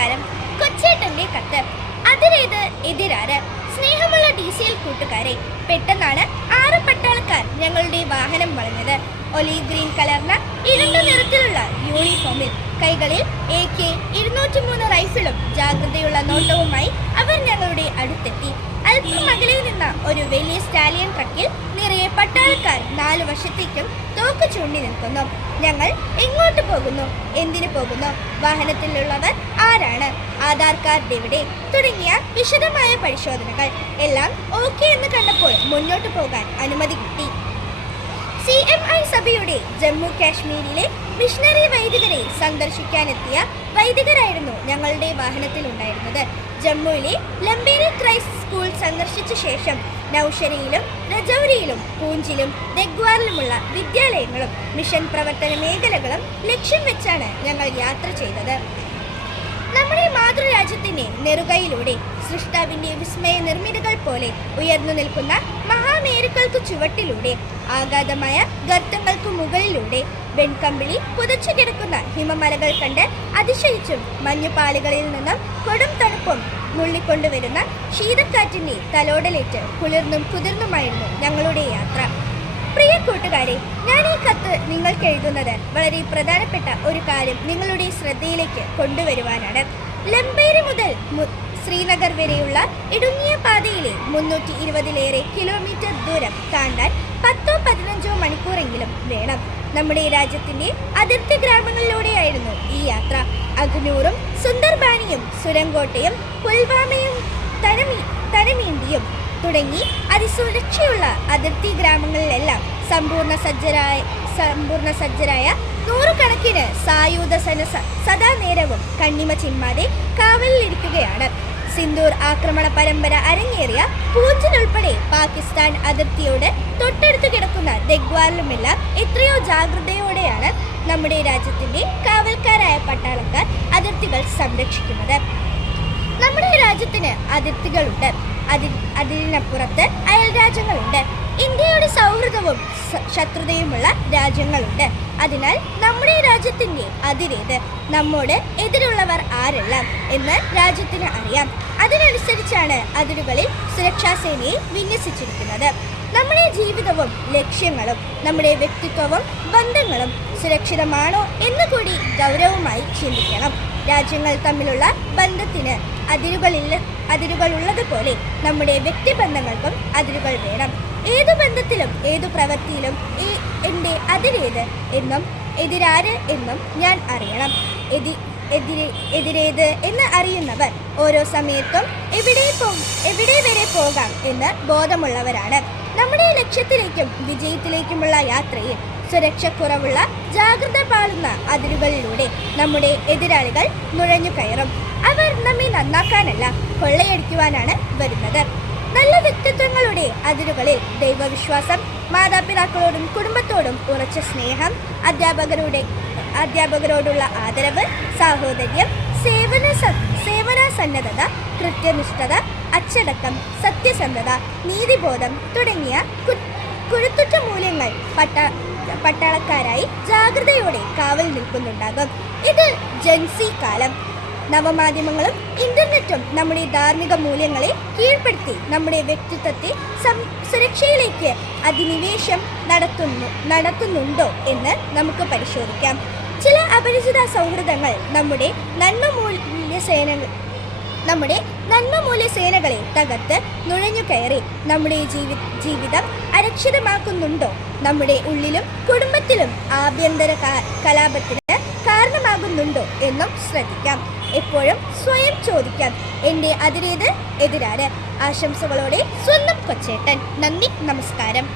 നമസ്കാരം കൊച്ചേട്ടന്റെ കത്ത്. അതിലേത് എതിരാറ് സ്നേഹമുള്ള ഡി സി എൽ കൂട്ടുകാരെ പെട്ടെന്നാണ് ആറ് പട്ടാളക്കാർ ഞങ്ങളുടെ വാഹനം വളഞ്ഞത്. ഒലീവ് ഗ്രീൻ കലർന്ന ഇരുണ്ട നിറത്തിലുള്ള യൂണിഫോമിൽ കൈകളിൽ എ കെ ഇരുന്നൂറ്റി മൂന്ന് റൈഫിളും ജാഗ്രതയുള്ള നോട്ടവുമായി ഞങ്ങളുടെ അടുത്തെത്തി. അല്പം അകലെ നിന്ന ഒരു വലിയ സ്റ്റാലിയൻ ട്രക്കിൽ നിറയെ പട്ടാളക്കാർ നാലു വശത്തേക്കും തോക്ക് ചൂണ്ടി നിൽക്കുന്നു. ഞങ്ങൾ എങ്ങോട്ട് പോകുന്നു? എന്തിനു പോകുന്നു? വാഹനത്തിലുള്ളവർ ആരാണ്? ആധാർ കാർഡ് എവിടെ തുടങ്ങിയ വിശദമായ പരിശോധനകൾ എല്ലാം ഓക്കെ എന്ന് കണ്ടപ്പോൾ മുന്നോട്ട് പോകാൻ അനുമതി കിട്ടി. സി എം ഐ സഭയുടെ ജമ്മു കാശ്മീരിലെ മിഷണറി വൈദികരെ സന്ദർശിക്കാനെത്തിയ വൈദികരായിരുന്നു ഞങ്ങളുടെ വാഹനത്തിൽ ഉണ്ടായിരുന്നത്. ജമ്മുവിലെ ലംബേരി ക്രൈസ്റ്റ് സ്കൂൾ സന്ദർശിച്ച ശേഷം നൌഷരയിലും രജൌരിയിലും പൂഞ്ചിലും ദഗ്വാറിലുമുള്ള വിദ്യാലയങ്ങളും മിഷൻ പ്രവർത്തന മേഖലകളും ലക്ഷ്യം വെച്ചാണ് ഞങ്ങൾ യാത്ര ചെയ്തത്. നമ്മുടെ മാതൃരാജ്യത്തിന്റെ നെറുകയിലൂടെ സൃഷ്ടാവിന്റെ വിസ്മയ നിർമ്മിതികൾ പോലെ ഉയർന്നു നിൽക്കുന്ന മഹാമേരുക്കൾക്ക് ചുവട്ടിലൂടെ ആഘാതമായ ഗർത്തങ്ങൾക്ക് മുകളിലൂടെ വെൺകമ്പിളി പുതച്ചു കിടക്കുന്ന ഹിമമലകൾ കണ്ട് അതിശയിച്ചും മഞ്ഞുപാളികളിൽ നിന്നും കൊടും തണുപ്പും മുള്ളിക്കൊണ്ടുവരുന്ന ശീതക്കാറ്റിന്റെ തലോടലേറ്റ് കുളിർന്നും കുതിർന്നുമായിരുന്നു ഞങ്ങളുടെ യാത്ര. പ്രിയ കൂട്ടുകാരെ ഞാൻ ഈ കത്ത് നിങ്ങൾക്ക് എഴുതുന്നത് വളരെ പ്രധാനപ്പെട്ട ഒരു കാര്യം നിങ്ങളുടെ ശ്രദ്ധയിലേക്ക് കൊണ്ടുവരുവാനാണ്. ലംബേരി മുതൽ ശ്രീനഗർ വരെയുള്ള ഇടുങ്ങിയ പാതയിലെ മുന്നൂറ്റി ഇരുപതിലേറെ കിലോമീറ്റർ ദൂരം താണ്ടാൻ പത്തോ പതിനഞ്ചോ മണിക്കൂറെങ്കിലും വേണം. നമ്മുടെ രാജ്യത്തിന്റെ അതിർത്തി ഗ്രാമങ്ങളിലൂടെയായിരുന്നു ഈ യാത്ര. അഗ്നൂറും സുന്ദർബാനിയും സുരങ്കോട്ടയും പുൽവാമയും തനമീ തനമീണ്ടിയും തുടങ്ങി അതിസുരക്ഷയുള്ള അതിർത്തി ഗ്രാമങ്ങളിലെല്ലാം സമ്പൂർണ സജ്ജരായ സമ്പൂർണ സജ്ജരായ നൂറുകണക്കിന് സായുധ സന സദാ നേരവും കണ്ണിമ ചിമ്മാതെ കാവലിലിരിക്കുകയാണ്. സിന്ദൂർ ആക്രമണ പരമ്പര അരങ്ങേറിയ പൂഞ്ചിനുൾപ്പെടെ പാകിസ്ഥാൻ അതിർത്തിയോട് തൊട്ടടുത്ത് കിടക്കുന്ന ദഗ്വാറിലുമെല്ലാം എത്രയോ ജാഗ്രതയോടെയാണ് നമ്മുടെ രാജ്യത്തിന്റെ കാവൽക്കാരായ പട്ടാളക്കാർ അതിർത്തികൾ സംരക്ഷിക്കുന്നത്. നമ്മുടെ രാജ്യത്തിന് അതിർത്തികളുണ്ട്. അതിൽ അതിനപ്പുറത്ത് അയൽ രാജ്യങ്ങളുണ്ട്. ഇന്ത്യയുടെ സൗഹൃദവും ശത്രുതയുമുള്ള രാജ്യങ്ങളുണ്ട്. അതിനാൽ നമ്മുടെ രാജ്യത്തിന്റെ അതിരേത്? നമ്മോട് എതിരുള്ളവർ ആരെല്ലാം എന്ന് രാജ്യത്തിന് അറിയാം. അതിനനുസരിച്ചാണ് അതിരുകളിൽ സുരക്ഷാസേനയെ വിന്യസിച്ചിരിക്കുന്നത്. നമ്മുടെ ജീവിതവും ലക്ഷ്യങ്ങളും നമ്മുടെ വ്യക്തിത്വവും ബന്ധങ്ങളും സുരക്ഷിതമാണോ എന്ന് കൂടി ഗൗരവമായി ചിന്തിക്കണം. രാജ്യങ്ങൾ തമ്മിലുള്ള ബന്ധത്തിന് അതിരുകളില്ല അതിരുകളുള്ളതുപോലെ നമ്മുടെ വ്യക്തിബന്ധങ്ങൾക്കും അതിരുകൾ വേണം. ഏതു ബന്ധത്തിലും ഏതു പ്രവൃത്തിയിലും ഈ എന്റെ അതിരേത് എന്നും എതിരാര് എന്നും ഞാൻ അറിയണം. എതി എതിരെ എതിരേത് എന്ന് അറിയുന്നവർ ഓരോ സമയത്തും എവിടെ പോ എവിടെ വരെ പോകാം എന്ന് ബോധമുള്ളവരാണ്. നമ്മുടെ ലക്ഷ്യത്തിലേക്കും വിജയത്തിലേക്കുമുള്ള യാത്രയിൽ സുരക്ഷക്കുറവുള്ള ജാഗ്രത പാളുന്ന അതിരുകളിലൂടെ നമ്മുടെ എതിരാളികൾ നുഴഞ്ഞു കയറും. അവർ നമ്മെ നന്നാക്കാനല്ല കൊള്ളയടിക്കുവാനാണ് വരുന്നത്. നല്ല വ്യക്തിത്വങ്ങളുടെ അതിരുകളിൽ ദൈവവിശ്വാസം മാതാപിതാക്കളോടും കുടുംബത്തോടും ഉറച്ച സ്നേഹം അധ്യാപകരുടെ അധ്യാപകരോടുള്ള ആദരവ് സാഹോദര്യം സേവന സേവന സന്നദ്ധത കൃത്യനിഷ്ഠത അച്ചടക്കം സത്യസന്ധത നീതിബോധം തുടങ്ങിയ കു- കുരുത്തുറ്റ മൂല്യങ്ങൾ പട്ട പട്ടാളക്കാരായി ജാഗ്രതയോടെ കാവൽ നിൽക്കുന്നുണ്ടാകും. ഇത് ജൻസി കാലം. നവമാധ്യമങ്ങളും ഇന്റർനെറ്റും നമ്മുടെ ധാർമ്മിക മൂല്യങ്ങളെ കീഴ്പ്പെടുത്തി നമ്മുടെ വ്യക്തിത്വത്തെ സുരക്ഷയിലേക്ക് അധിനിവേശം നടത്തുന്നു നടത്തുന്നുണ്ടോ എന്ന് നമുക്ക് പരിശോധിക്കാം. ചില അപരിചിത സൗഹൃദങ്ങൾ നമ്മുടെ നന്മ മൂല്യ സേന നമ്മുടെ നന്മമൂല്യ സേനകളെ തകർത്ത് നുഴഞ്ഞു കയറി നമ്മുടെ ജീവി ജീവിതം അരക്ഷിതമാക്കുന്നുണ്ടോ? നമ്മുടെ ഉള്ളിലും കുടുംബത്തിലും ആഭ്യന്തര കലാപത്തിന് കാരണമാകുന്നുണ്ടോ എന്നും ശ്രദ്ധിക്കാം. എപ്പോഴും സ്വയം ചോദിക്കാം. എന്റെ അതിരേത് എതിരാര് ആശംസകളോടെ സ്വന്തം കൊച്ചേട്ടൻ. നന്ദി നമസ്കാരം.